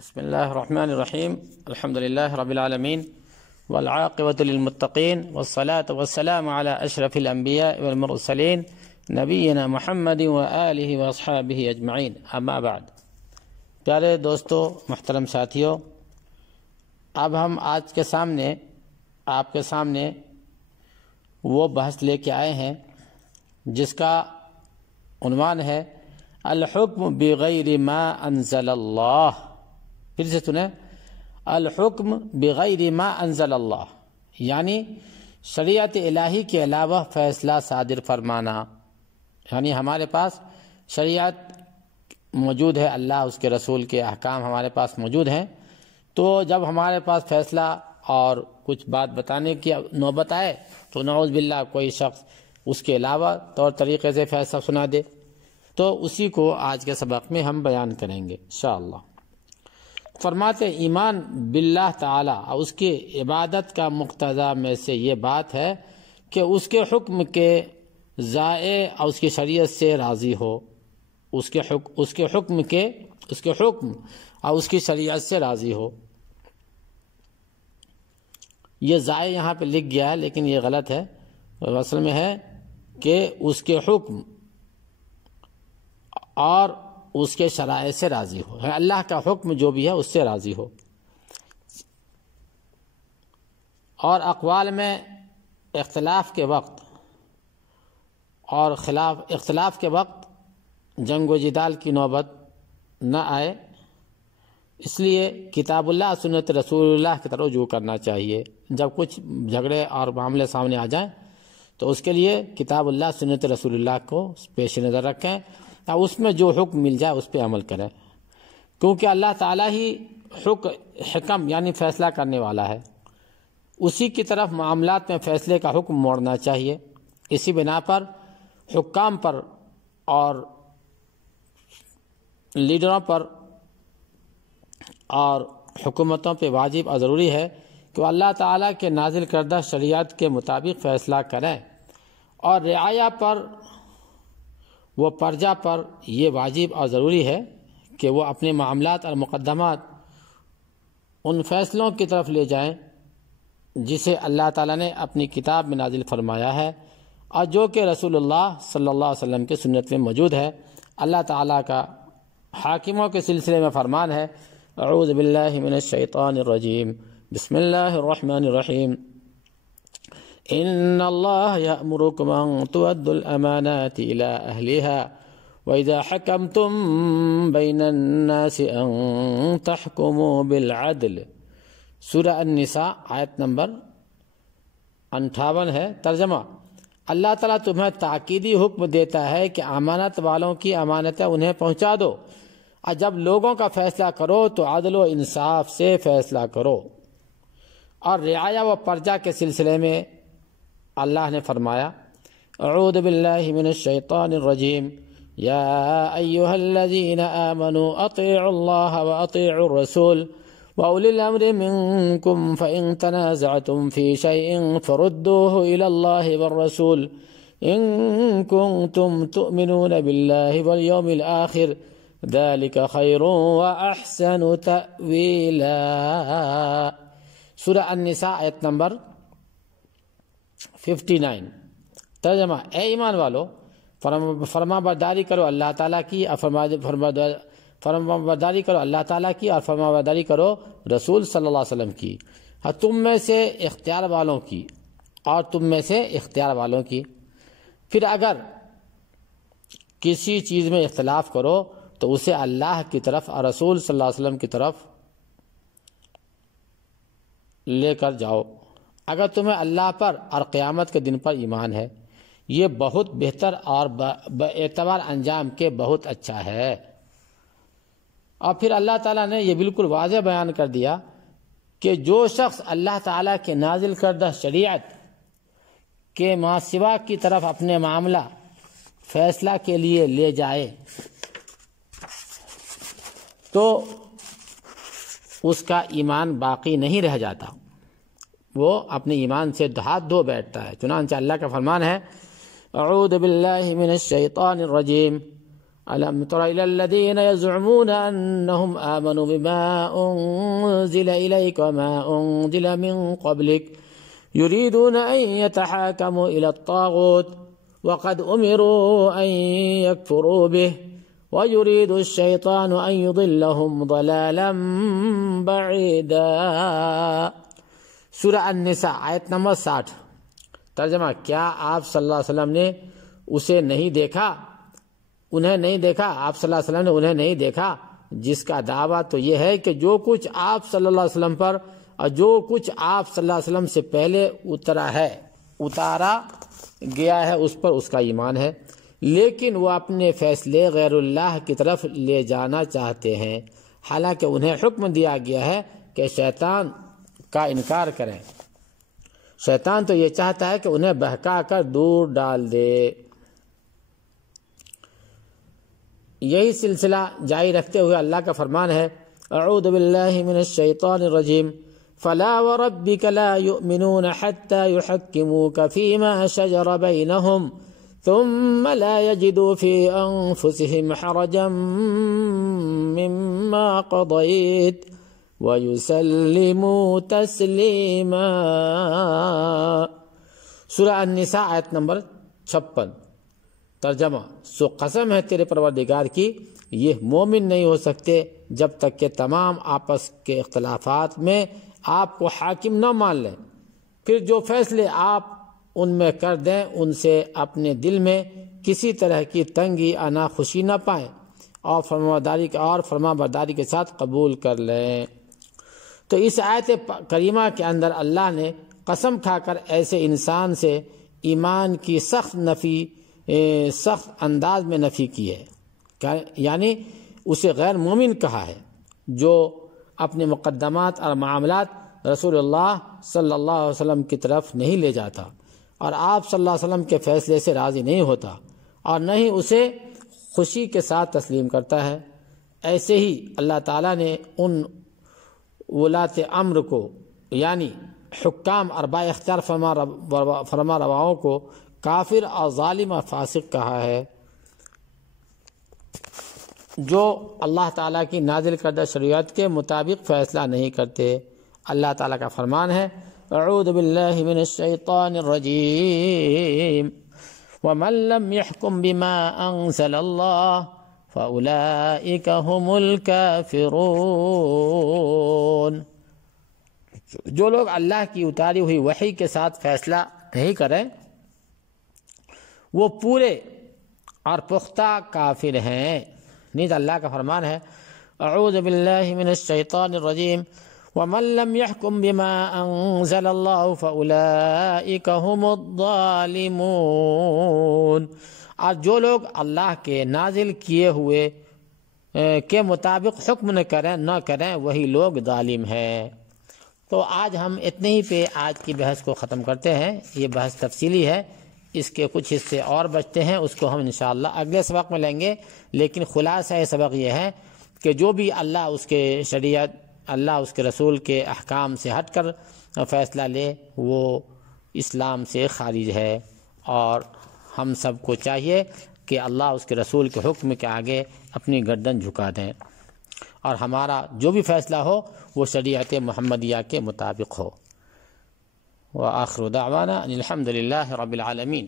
بسم الله الرحمن الرحيم الحمد لله رب العالمين والعاقبة للمتقين والصلاة والسلام على أشرف الأنبياء والمرسلين نبينا محمد وآله وأصحابه أجمعين اما بعد۔ پیارے دوستو، محترم ساتھیوں، اب ہم آج کے سامنے آپ کے سامنے وہ بحث لے کے آئے ہیں جس کا عنوان ہے الحکم بغیر ما انزل اللہ۔ پھر سے سنیں، الحکم بغیر ما انزل اللہ یعنی شریعت الہی کے علاوہ فیصلہ صادر فرمانا، یعنی ہمارے پاس شریعت موجود ہے، اللہ اس کے رسول کے احکام ہمارے پاس موجود ہیں، تو جب ہمارے پاس فیصلہ اور کچھ بات بتانے کی نوبت آئے تو نعوذ باللہ کوئی شخص اس کے علاوہ طور طریقے سے فیصلہ سنا دے، تو اسی کو آج کے سبق میں ہم بیان کریں گے انشاءاللہ۔ فرماتے ایمان باللہ تعالی اور اس کی عبادت کا مقتضی میں سے یہ بات ہے کہ اس کے حکم کے ذائع اور اس کی شریعت سے راضی ہو، اس کے حکم اور اس کی شریعت سے راضی ہو۔ یہ ذائع یہاں پہ لکھ گیا ہے لیکن یہ غلط ہے، اصل میں ہے کہ اس کے حکم اور اس کے شرائع سے راضی ہو، اللہ کا حکم جو بھی ہے اس سے راضی ہو۔ اور اقوال میں اختلاف کے وقت جنگ و جدال کی نوبت نہ آئے، اس لیے کتاب اللہ سنت رسول اللہ کی طرف رجوع کرنا چاہیے۔ جب کچھ جھگڑے اور معاملے سامنے آ جائیں تو اس کے لیے کتاب اللہ سنت رسول اللہ کو پیش نظر رکھیں اور اس میں جو حکم مل جائے اس پہ عمل کریں، کیونکہ اللہ تعالیٰ ہی حکم یعنی فیصلہ کرنے والا ہے، اسی کی طرف معاملات میں فیصلے کا حکم موڑنا چاہیے۔ اسی بنا پر حکام پر اور لیڈروں پر اور حکومتوں پہ واجب اور ضروری ہے کہ وہ اللہ تعالیٰ کے نازل کردہ شریعت کے مطابق فیصلہ کریں، اور رعایا پر وہ پرجا پر یہ واجب اور ضروری ہے کہ وہ اپنے معاملات اور مقدمات ان فیصلوں کی طرف لے جائیں جسے اللہ تعالیٰ نے اپنی کتاب میں نازل فرمایا ہے اور جو کہ رسول اللہ صلی اللہ علیہ وسلم کی سنت میں موجود ہے۔ اللہ تعالیٰ کا حاکموں کے سلسلے میں فرمان ہے، اعوذ باللہ من الشیطان الرجیم، بسم اللہ الرحمن الرحیم، ان اللہ یأمرکم ان تؤدوا الامانات الى اہلها واذا حکمتم بین الناس ان تحکموا بالعدل۔ سورہ النساء آیت نمبر 58 ہے۔ ترجمہ: اللہ تعالیٰ تمہیں تاکیدی حکم دیتا ہے کہ امانت والوں کی امانتیں انہیں پہنچا دو، اور جب لوگوں کا فیصلہ کرو تو عدل و انصاف سے فیصلہ کرو۔ اور رعایا و پرجا کے سلسلے میں اللہ نے فرمایا، اعوذ باللہ من الشیطان الرجیم، یا ایہا الذین آمنوا اطیعوا اللہ واطیعوا الرسول وأولي الأمر منكم فإن تنازعتم في شيء فردوه إلى الله والرسول إن كنتم تؤمنون بالله واليوم الآخر ذلك خير وأحسن تأويلا۔ سورہ النساء آیت نمبر 59۔ ترجمہ: اے ایمان والو، فرما برداری کرو اللہ تعالیٰ کی اور فرما برداری کرو اللہ تعالیٰ کی اور فرما برداری کرو رسول صلی اللہ علیہ وسلم کی، اور تم میں سے اختیار والوں کی۔ پھر اگر کسی چیز میں اختلاف کرو تو اسے اللہ کی طرف اور رسول صلی اللہ علیہ وسلم کی طرف لے کر جاؤ اگر تمہیں اللہ پر اور قیامت کے دن پر ایمان ہے، یہ بہت بہتر اور باعتبار انجام کے بہت اچھا ہے۔ اور پھر اللہ تعالیٰ نے یہ بالکل واضح بیان کر دیا کہ جو شخص اللہ تعالیٰ کے نازل کردہ شریعت کے ما سوا کی طرف اپنے معاملہ فیصلہ کے لیے لے جائے تو اس کا ایمان باقی نہیں رہ جاتا، وہ اپنے ایمان سے ہاتھ دھو بیٹھتا ہے۔ چنانچہ اللہ کا فرمان ہے، اعوذ باللہ من الشیطان الرجیم، ألم تر إلى الذين يزعمون أنهم آمنوا بما أنزل إليك وما أنزل من قبلك يريدون أن يتحاكموا إلى الطاغوت وقد أمروا أن يكفروا به ويريد الشيطان أن يضلهم ضلالا بعيدا۔ سورہ النساء آیت نمبر 60۔ ترجمہ: کیا آپ صلی اللہ علیہ وسلم نے اسے نہیں دیکھا، انہیں نہیں دیکھا، آپ صلی اللہ علیہ وسلم نے انہیں نہیں دیکھا، جس کا دعویٰ تو یہ ہے کہ جو کچھ آپ صلی اللہ علیہ وسلم پر اور جو کچھ آپ صلی اللہ علیہ وسلم سے پہلے اتارا گیا ہے اس پر اس کا ایمان ہے، لیکن وہ اپنے فیصلے غیر اللہ کی طرف لے جانا چاہتے ہیں، حالانکہ انہیں حکم دیا گیا ہے کہ شیطان کا انکار کریں۔ شیطان تو یہ چاہتا ہے کہ انہیں بہکا کر دور ڈال دے۔ یہی سلسلہ جاری رکھتے ہوئے اللہ کا فرمان ہے: اعوذ باللہ من الشیطان الرجیم فلا وربک لا یؤمنون حتی یحکموک فیما شجر بینہم ثم لا يجدوا في أنفسهم حرجا مما قضيت ويسلموا تسلیما۔ سورہ النساء آیت نمبر 56۔ ترجمہ: سو قسم ہے تیرے پروردگار کی، یہ مومن نہیں ہو سکتے جب تک کہ تمام آپس کے اختلافات میں آپ کو حاکم نہ مان لیں، پھر جو فیصلے آپ ان میں کر دیں ان سے اپنے دل میں کسی طرح کی تنگی یا ناخوشی نہ پائیں اور فرما برداری کے ساتھ قبول کر لیں۔ تو اس آیت کریمہ کے اندر اللہ نے قسم کھا کر ایسے انسان سے ایمان کی سخت انداز میں نفی کی ہے، یعنی اسے غیر مومن کہا ہے، جو اپنے مقدمات اور معاملات رسول اللہ صلی اللہ علیہ وسلم کی طرف نہیں لے جاتا اور آپ صلی اللہ علیہ وسلم کے فیصلے سے راضی نہیں ہوتا اور نہ ہی اسے خوشی کے ساتھ تسلیم کرتا ہے۔ ایسے ہی اللہ تعالیٰ نے ان ولاۃ امر کو، یعنی حکام اور با اختیار فرما رواؤں کو کافر اور ظالم اور فاسق کہا ہے، جو اللہ تعالیٰ کی نازل کردہ شریعت کے مطابق فیصلہ نہیں کرتے۔ اللہ تعالیٰ کا فرمان ہے: اعوذ باللہ من الشیطان الرجیم ومن لم يحكم بما انزل اللہ فاولئک هم الکافرون۔ جو لوگ اللہ کی اتاری ہوئی وحی کے ساتھ فیصلہ نہیں کریں وہ پورے اور پختہ کافر ہیں۔ نیز اللہ کا فرمان ہے: اعوذ باللہ من الشیطان الرجیم ومن لم يحكم بما انزل اللہ فاولئک هم الظالمون۔ اور جو لوگ اللہ کے نازل کیے ہوئے کے مطابق حکم نہ کریں وہی لوگ ظالم ہیں۔ تو آج ہم اتنے ہی پہ آج کی بحث کو ختم کرتے ہیں۔ یہ بحث تفصیلی ہے، اس کے کچھ حصے اور بچتے ہیں، اس کو ہم انشاءاللہ اگلے سبق میں لیں گے، لیکن خلاصہ سبق یہ ہے کہ جو بھی اللہ اس کے شریعت، اللہ اس کے رسول کے احکام سے ہٹ کر فیصلہ لے وہ اسلام سے خارج ہے، اور ہم سب کو چاہیے کہ اللہ اس کے رسول کے حکم کے آگے اپنی گردن جھکا دیں اور ہمارا جو بھی فیصلہ ہو وہ شریعت محمدیہ کے مطابق ہو۔ وآخر دعوانا ان الحمد للہ رب العالمین۔